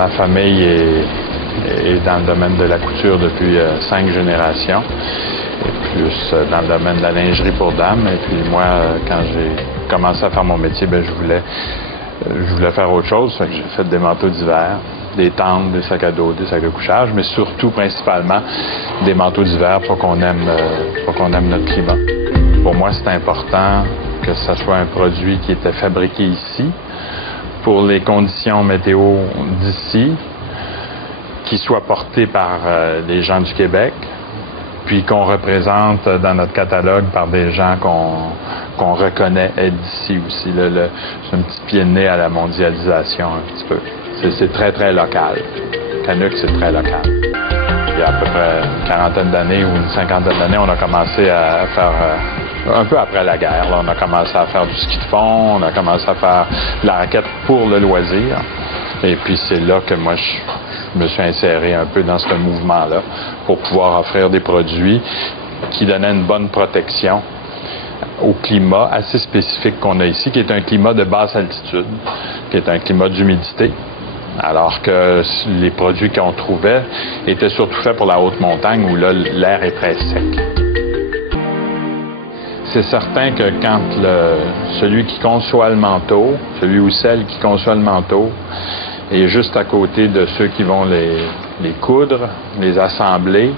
Ma famille est dans le domaine de la couture depuis 5 générations, et plus dans le domaine de la lingerie pour dames. Et puis moi, quand j'ai commencé à faire mon métier, je voulais faire autre chose. Fait que j'ai fait des manteaux d'hiver, des tentes, des sacs à dos, des sacs de couchage, mais surtout, principalement, des manteaux d'hiver pour qu'on aime notre climat. Pour moi, c'est important que ce soit un produit qui était fabriqué ici, pour les conditions météo d'ici, qui soit porté par les gens du Québec, puis qu'on représente dans notre catalogue par des gens qu'on reconnaît être d'ici aussi. C'est un petit pied de nez à la mondialisation un petit peu. C'est très, très local. Canuck, c'est très local. Il y a à peu près une quarantaine d'années ou une cinquantaine d'années, on a commencé à faire, un peu après la guerre, là, on a commencé à faire du ski de fond, on a commencé à faire de la raquette pour le loisir. Et puis c'est là que moi, je me suis inséré un peu dans ce mouvement-là pour pouvoir offrir des produits qui donnaient une bonne protection au climat assez spécifique qu'on a ici, qui est un climat de basse altitude, qui est un climat d'humidité. Alors que les produits qu'on trouvait étaient surtout faits pour la haute montagne où là, l'air est très sec. C'est certain que quand celui qui conçoit le manteau, celui ou celle qui conçoit le manteau, est juste à côté de ceux qui vont les coudre, les assembler,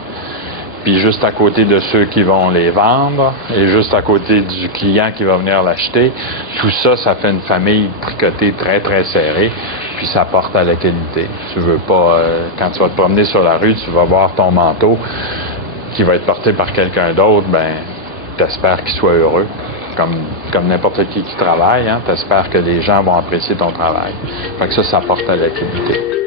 puis juste à côté de ceux qui vont les vendre, et juste à côté du client qui va venir l'acheter, tout ça, ça fait une famille tricotée très, très serrée, puis ça porte à la qualité. Tu veux pas, quand tu vas te promener sur la rue, tu vas voir ton manteau qui va être porté par quelqu'un d'autre, t'espères qu'il soit heureux, comme n'importe qui travaille, hein, t'espères que les gens vont apprécier ton travail. Fait que ça porte à la qualité.